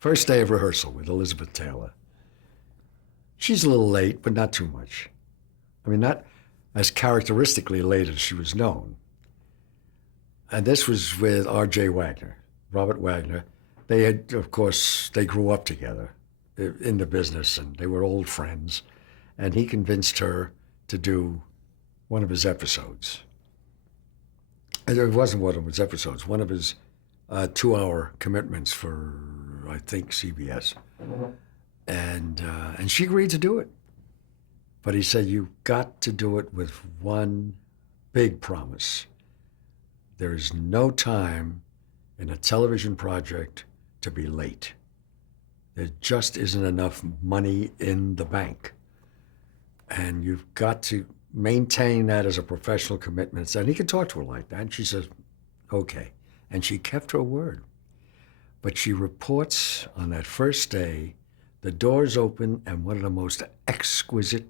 First day of rehearsal with Elizabeth Taylor. She's a little late, but not too much. I mean, not as characteristically late as she was known. And this was with R.J. Wagner, Robert Wagner. They had, of course, they grew up together in the business, and they were old friends. And he convinced her to do one of his episodes. And it wasn't one of his episodes, one of his 2-hour commitments for, I think, CBS. And she agreed to do it. But he said, you've got to do it with one big promise. There is no time in a television project to be late. There just isn't enough money in the bank. And you've got to maintain that as a professional commitment. And he could talk to her like that. And she says, okay. And she kept her word. But she reports on that first day, the doors open and one of the most exquisite,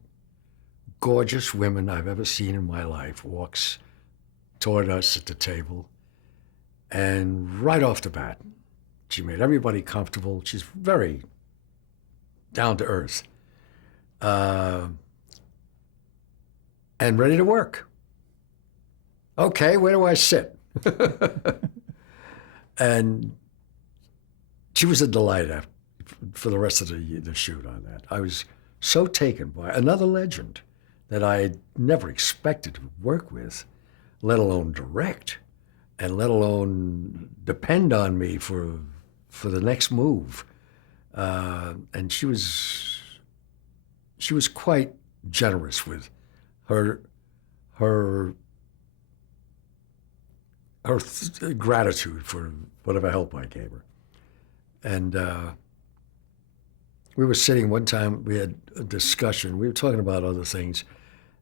gorgeous women I've ever seen in my life walks toward us at the table. And right off the bat, she made everybody comfortable. She's very down to earth. And ready to work. Okay, where do I sit? And she was a delight for the rest of the shoot on that. I was so taken by another legend that I had never expected to work with, let alone direct, and let alone depend on me for the next move. And she was quite generous with her gratitude for whatever help I gave her. And we were sitting one time, we had a discussion, we were talking about other things,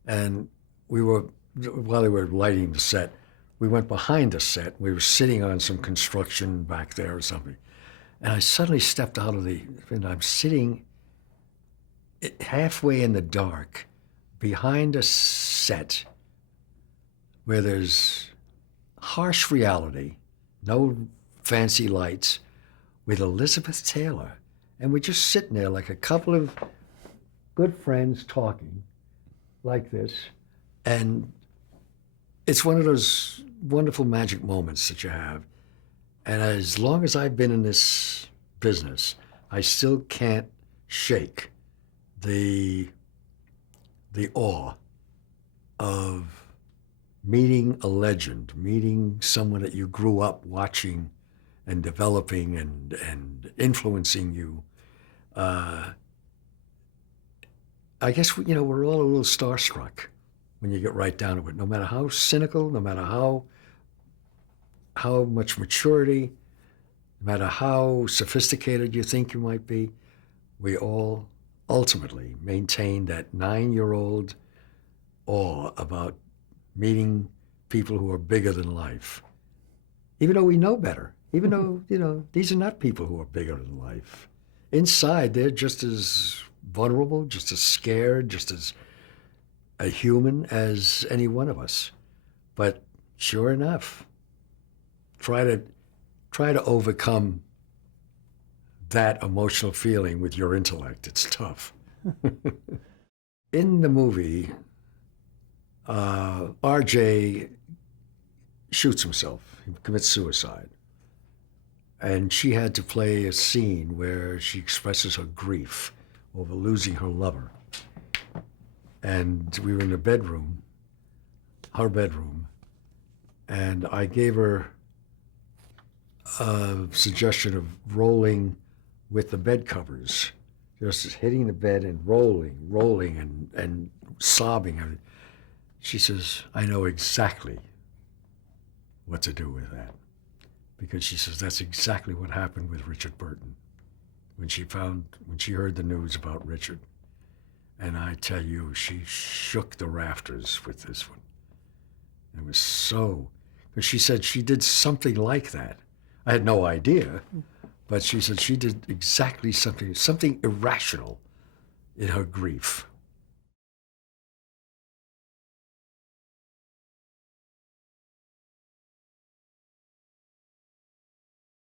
and while they were lighting the set, we went behind the set. We were sitting on some construction back there or something. And I suddenly stepped out and I'm sitting halfway in the dark behind a set where there's harsh reality, no fancy lights, with Elizabeth Taylor. And we're just sitting there like a couple of good friends talking like this. And it's one of those wonderful magic moments that you have. And as long as I've been in this business, I still can't shake the awe of meeting a legend, meeting someone that you grew up watching and developing and influencing you. I guess we're all a little starstruck when you get right down to it. No matter how cynical, no matter how much maturity, no matter how sophisticated you think you might be, we all ultimately maintain that 9-year-old awe about meeting people who are bigger than life. Even though we know better, even though, these are not people who are bigger than life. Inside, they're just as vulnerable, just as scared, just as a human as any one of us. But sure enough, try to overcome that emotional feeling with your intellect. It's tough. In the movie, RJ shoots himself. He commits suicide. And she had to play a scene where she expresses her grief over losing her lover. And we were in the bedroom, her bedroom, and I gave her a suggestion of rolling with the bed covers, just hitting the bed and rolling and sobbing. And she says, I know exactly what to do with that. Because she says that's exactly what happened with Richard Burton when she heard the news about Richard. And I tell you, she shook the rafters with this one. It was so, because she said she did something like that. I had no idea, but she said she did exactly something irrational in her grief.